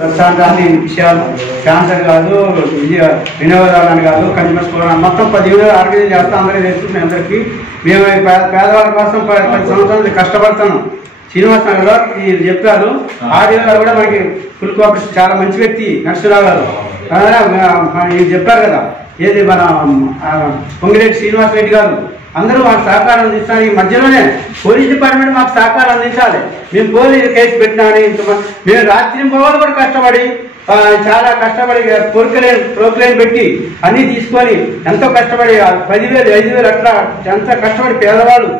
రక్తాంతాన్ని విషయాలు క్యాన్సర్ కాదు, వినియోగదారులని కాదు, కన్జ్యూమర్స్ కూడా మొత్తం 10,000 ఆర్గనైజ్ చేస్తాం. అందరికీ తెలుస్తుంది. అందరికీ మేము పేదవాళ్ళ కోసం 10 సంవత్సరాలు కష్టపడుతున్నాం. శ్రీనివాస్ నగర్లో చెప్పారు. ఆడియో గారు కూడా మనకి ఫుల్ కోఆపరేషన్, చాలా మంచి వ్యక్తి నరసింహరావు గారు చెప్పారు కదా. ఏది మన పొంగిరెడ్డి శ్రీనివాస్ రెడ్డి గారు అందరూ మాకు సహకారం అందిస్తాను. ఈ మధ్యలోనే పోలీస్ డిపార్ట్మెంట్ మాకు సహకారం అందించాలి. మేము పోలీసు కేసు పెట్టినామని మేము రాత్రి పోవాలి కూడా కష్టపడి చాలా కష్టపడి ప్రోక్లైన్ పెట్టి అన్నీ తీసుకొని ఎంతో కష్టపడి 10,000 5,000 అట్లా ఎంత కష్టపడి పేదవాళ్ళు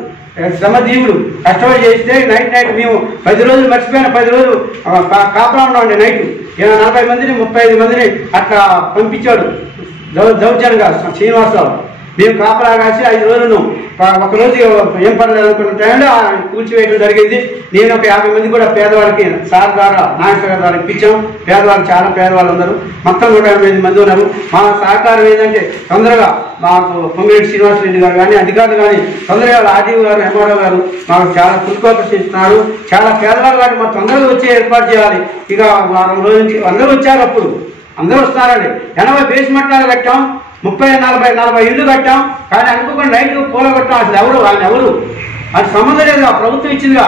శ్రమజీవులు కష్టపడి చేస్తే నైట్ మేము 10 రోజులు మర్చిపోయిన 10 రోజులు కాపలా ఉన్నామండి. నైట్ 40 మందిని 35 మందిని అట్లా పంపించాడు దౌర్జన్యంగా శ్రీనివాసరావు. మేము కాపలా కాసి 5 రోజులు ఒకరోజు ఏం పర్లేదు అనుకున్న టైంలో కూల్చివేయడం జరిగింది. నేను ఒక 50 మంది కూడా పేదవాళ్ళకి సార్ ద్వారా నాగేశ్వర ద్వారా ఇప్పించాం. పేదవాళ్ళు చాలా పేదవాళ్ళు అందరూ మొత్తం 185 మంది ఉన్నారు. మా సహకారం ఏంటంటే తొందరగా మాకు పొంగిరెడ్డి శ్రీనివాసరెడ్డి గారు కానీ అధికారులు కానీ తొందరగా ఆర్డీఓ గారు ఎంఆర్ఓ గారు మాకు చాలా ఫుల్ కోఆపరేషన్ ఇస్తున్నారు. చాలా పేదవాళ్ళు కాబట్టి మాకు తొందరగా వచ్చే ఏర్పాటు చేయాలి. ఇక వారం రోజుల నుంచి అందరూ వచ్చారు. అప్పుడు అందరూ వస్తున్నారండి. 80 బేస్మెంట్లు కట్టాం, 30-40 ఇళ్ళు కట్టాం. కానీ అనుకోకుండా నైట్ కూలగొట్టాం. అసలు ఆయన ఎవరు అది సంబంధం లేదు. ఆ ప్రభుత్వం ఇచ్చిందిగా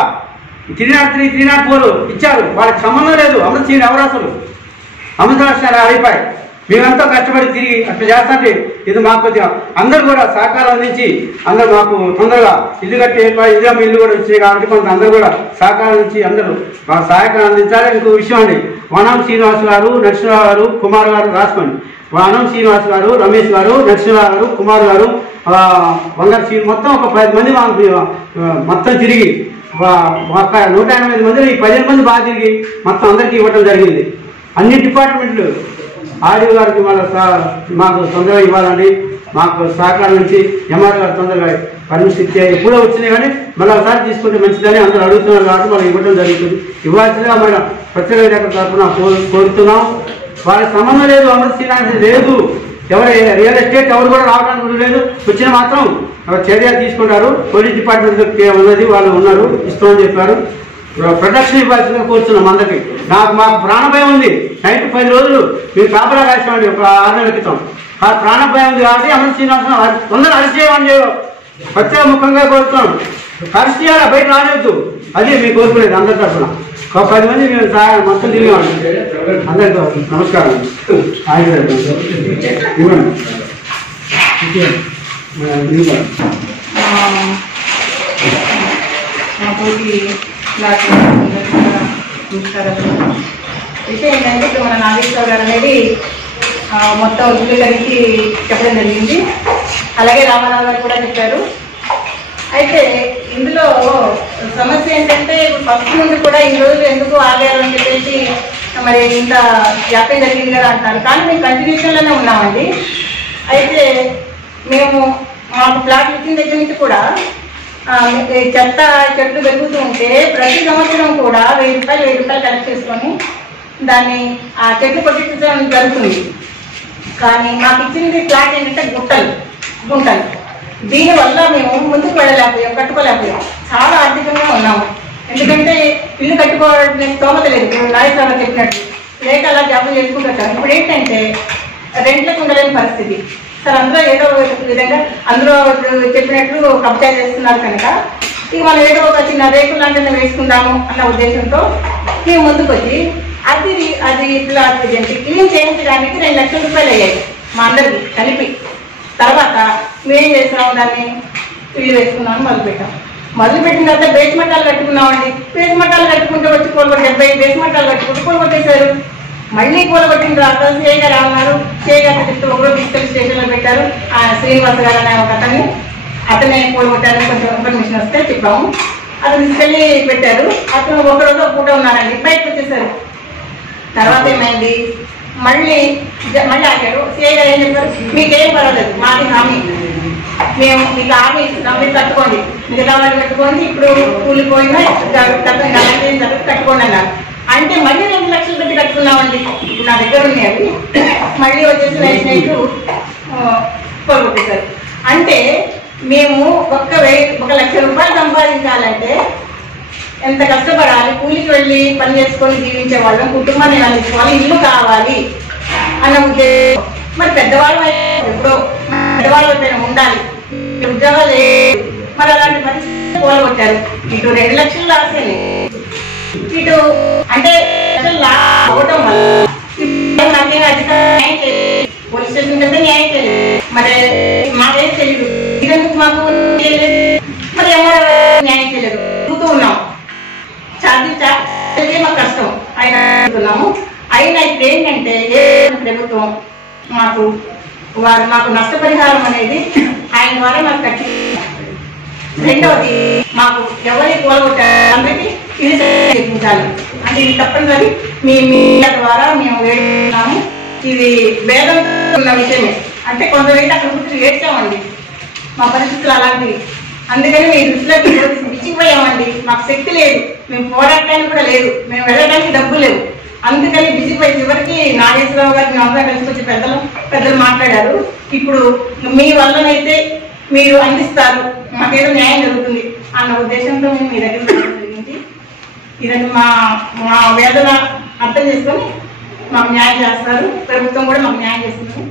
303, 304 ఇచ్చారు. వాళ్ళకి సంబంధం లేదు. అమృత్ సింగ్ ఎవరు అసలు అమృత అయిపోయి మేమెంతో కష్టపడి తిరిగి అట్లా చేస్తాంటే ఇది మాకు కొద్దిగా అందరూ కూడా సహకారం అందించి అందరూ మాకు తొందరగా ఇల్లు కట్టి ఇల్లు ఇల్లు కూడా వచ్చినాయి కాబట్టి కొంత అందరూ కూడా సహకారం ఇచ్చి అందరూ మాకు సహాయకారం అందించాలి. ఇంకో విషయం అండి, వనం శ్రీనివాస్ గారు, నరసింహరావు గారు, కుమార్ గారు రాసుకోండి. వనం శ్రీనివాస్ గారు, రమేష్ గారు, నరసింహరావు గారు, కుమార్ గారు, వంగర్ శ్రీ మొత్తం ఒక 10 మంది మొత్తం తిరిగి ఒక 180 మందిలో ఈ 15 మంది బాగా తిరిగి మొత్తం అందరికీ ఇవ్వడం జరిగింది. అన్ని డిపార్ట్మెంట్లు ఆడియో గారికి మాకు తొందరగా ఇవ్వాలని మాకు సహకారం నుంచి ఎంఆర్ గారు తొందరగా పర్మిషన్ ఇచ్చే ఎప్పుడో వచ్చినాయి కానీ మళ్ళీ ఒకసారి తీసుకుంటే మంచిదని అందరూ అడుగుతున్నారు కాబట్టి మనం ఇవ్వడం జరుగుతుంది. ఇవ్వాల్సిందిగా మనం ప్రత్యేక తరఫున కోరుతున్నాం. వాళ్ళకి సంబంధం లేదు, అమృత్ సింగ్ లేదు, ఎవరు రియల్ ఎస్టేట్ ఎవరు కూడా రావడానికి లేదు. వచ్చిన మాత్రం చర్య తీసుకుంటారు. పోలీస్ డిపార్ట్మెంట్ ఉన్నది, వాళ్ళు ఉన్నారు, ఇస్తామని చెప్పారు. ప్రొటెక్షన్ ఇవ్వాల్సిందిగా కోరుతున్నాం అందరికీ. మాకు ప్రాణభయం ఉంది. నైట్ 10 రోజులు మేము కాపలా కాసామండి ఒక 6 నెలల క్రితం. ఆ ప్రాణభయం ఉంది కాబట్టి అమృత్ శ్రీనివాసరావు తొందరగా అరెస్ట్ చేయమని ప్రత్యేక ముఖంగా కోరుతున్నాం. అరెస్ట్ చేయాలా, బయట రానివద్దు. అది మీకు కోరుకోలేదు అందరి తరఫున. ఒక 10 మంది మేము సహాయం మొత్తం తిరిగామండి. అందరికీ నమస్కారం. విషయం ఏంటంటే ఇప్పుడు మన నాగేశ్వర గారు అనేది మొత్తం ఇల్లు కలిసి చెప్పడం జరిగింది. అలాగే రామారావు గారు కూడా చెప్పారు. అయితే ఇందులో సమస్య ఏంటంటే ఫస్ట్ నుండి కూడా ఈ రోజులు ఎందుకు ఆగారు అని చెప్పేసి మరి ఇంత వ్యాప్యం జరిగింది కదా అంటారు. కానీ మేము కంటిన్యూషన్లోనే ఉన్నామండి. అయితే మేము మాకు ప్లాట్ ఇచ్చిన దగ్గర నుంచి కూడా చెత్త చెట్లు పెరుగుతూ ఉంటే ప్రతి సంవత్సరం కూడా 1,000 రూపాయలు కలెక్ట్ చేసుకొని దాన్ని ఆ చెట్లు కొట్టించడం జరుగుతుంది. కానీ మాకు ఇచ్చింది ప్లాట్ ఏంటంటే గుంటలు. దీనివల్ల మేము ముందుకు వెళ్ళలేకపోయాం, కట్టుకోలేకపోయాం. చాలా ఆర్థికంగా ఉన్నాము. ఎందుకంటే ఇల్లు కట్టుకోవడానికి స్తోమత లేదు. ఇప్పుడు నాయకులు చెప్పినట్టు లేక అలా జాబులు చేసుకుంటారు. ఇప్పుడు ఏంటంటే రెంట్లకు ఉండలేని పరిస్థితి. సార్ అందరూ ఏదో విధంగా అందరూ ఇప్పుడు చెప్పినట్లు కబ్జా చేస్తున్నారు కనుక ఇక మనం ఏదో ఒక చిన్న రేకులు లాంటివి వేసుకుందాము అన్న ఉద్దేశంతో మేము ముందుకు వచ్చి అది ప్లాట్ క్లీన్ చేయించడానికి 2 లక్షల రూపాయలు అయ్యాయి మా అందరికి కలిపి. తర్వాత మేమేం చేస్తున్నాము, దాన్ని ఇల్లు వేసుకున్నాము, మొదలుపెట్టిన తర్వాత బేస్మట్టాలు కట్టుకున్నామండి. బేస్మట్టాలు కట్టుకుంటే వచ్చి 70 బేస్మట్టాలు కట్టుకుంటూ కూలగొట్టేశారు. మళ్ళీ కూలగొట్టిన తర్వాత సిఐ గారు అన్నారు. సిఐ గారు చెప్తూ ఒకరోజు తీసుకెళ్ళి స్టేషన్లో పెట్టారు. ఆ శ్రీనివాస్ గారు అనే ఒక అతనే కూలగొట్టారని కొంచెం ఇన్ఫర్మేషన్ వస్తే చెప్పాము. అతను తీసుకెళ్ళి పెట్టారు. అతను ఒకరోజు ఒక పూట ఉన్నారండి, బయటకు వచ్చేసారు. తర్వాత ఏమైంది, మళ్ళీ ఆగారు. సిఐ గారు ఏం చెప్పారు, మీకేం పర్వాలేదు, మాది హామీ, మేము మీకు హామీ ఇస్తున్నాం, మీరు కట్టుకోండి, మిగతా వాళ్ళు కట్టుకోండి, ఇప్పుడు కూలిపోయినా కట్టుకోండి అన్నారు. అంటే మళ్ళీ 2 లక్షలు పెట్టి కట్టుకున్నామండి. ఇప్పుడు నా దగ్గర ఉన్నాయి అవి. మళ్ళీ వచ్చేసి నైట్ కోలుకొట్టేశారు. అంటే మేము 1 లక్ష రూపాయలు సంపాదించాలంటే ఎంత కష్టపడాలి, కూలికి వెళ్ళి పని చేసుకొని జీవించే వాళ్ళం, కుటుంబాన్ని నడిపించుకోవాలి, ఇల్లు కావాలి అన్న ఉద్దేశం. మరి పెద్దవాళ్ళు ఎప్పుడో పెద్దవాళ్ళ పైన ఉండాలి, ఉద్యోగాలు లేదు. మరి అలాంటి పరిస్థితి కోల్గొట్టారు. ఇటు 2 లక్షలు లాసేనే, ఇటు అంటే అవటం వల్ల నాకేం న్యాయం చేయలేదు, పోలీస్ స్టేషన్ కంటే న్యాయం చేయలేదు. మరి మాకేం తెలియదు, ఇదందుకు మాకు మరి ఎవరు న్యాయం చేయలేదు. చూస్తూ ఉన్నాం, ఛార్జీ మాకు కష్టం అయినా అనుకున్నాము. అయినా ఇప్పుడు ఏంటంటే ఏ ప్రభుత్వం మాకు నష్టపరిహారం అనేది ఆయన ద్వారా మాకు కట్టి, రెండవది మాకు ఎవరికి కోల్గొట్టారు అందరికీ ఇది చేయించాలి అంటే ఇది తప్పనిసరి మీ మీడియా ద్వారా మేము వేడుకున్నాము. ఇది భేదం ఉన్న విషయమే. అంటే కొంతమంది అక్కడ కూర్చొని ఏడ్చామండి, మా పరిస్థితులు అలాంటివి. అందుకని మీ దృష్టిలోకి విసిగిపోయామండి. మాకు శక్తి లేదు, మేము పోరాడటానికి కూడా లేదు, మేము వెళ్ళడానికి డబ్బు లేవు. అందుకని విసిగిపోయి చివరికి నాగేశ్వరరావు గారికి నమ్మగా కలిసికొచ్చి పెద్దలు మాట్లాడారు. ఇప్పుడు మీ వల్లనైతే మీరు అందిస్తారు, మాకేదో న్యాయం జరుగుతుంది అన్న ఉద్దేశంతో మేము మీ దగ్గర జరిగింది. ఇదని మా వేదన అర్థం చేసుకొని మాకు న్యాయం చేస్తారు, ప్రభుత్వం కూడా మాకు న్యాయం చేస్తుంది.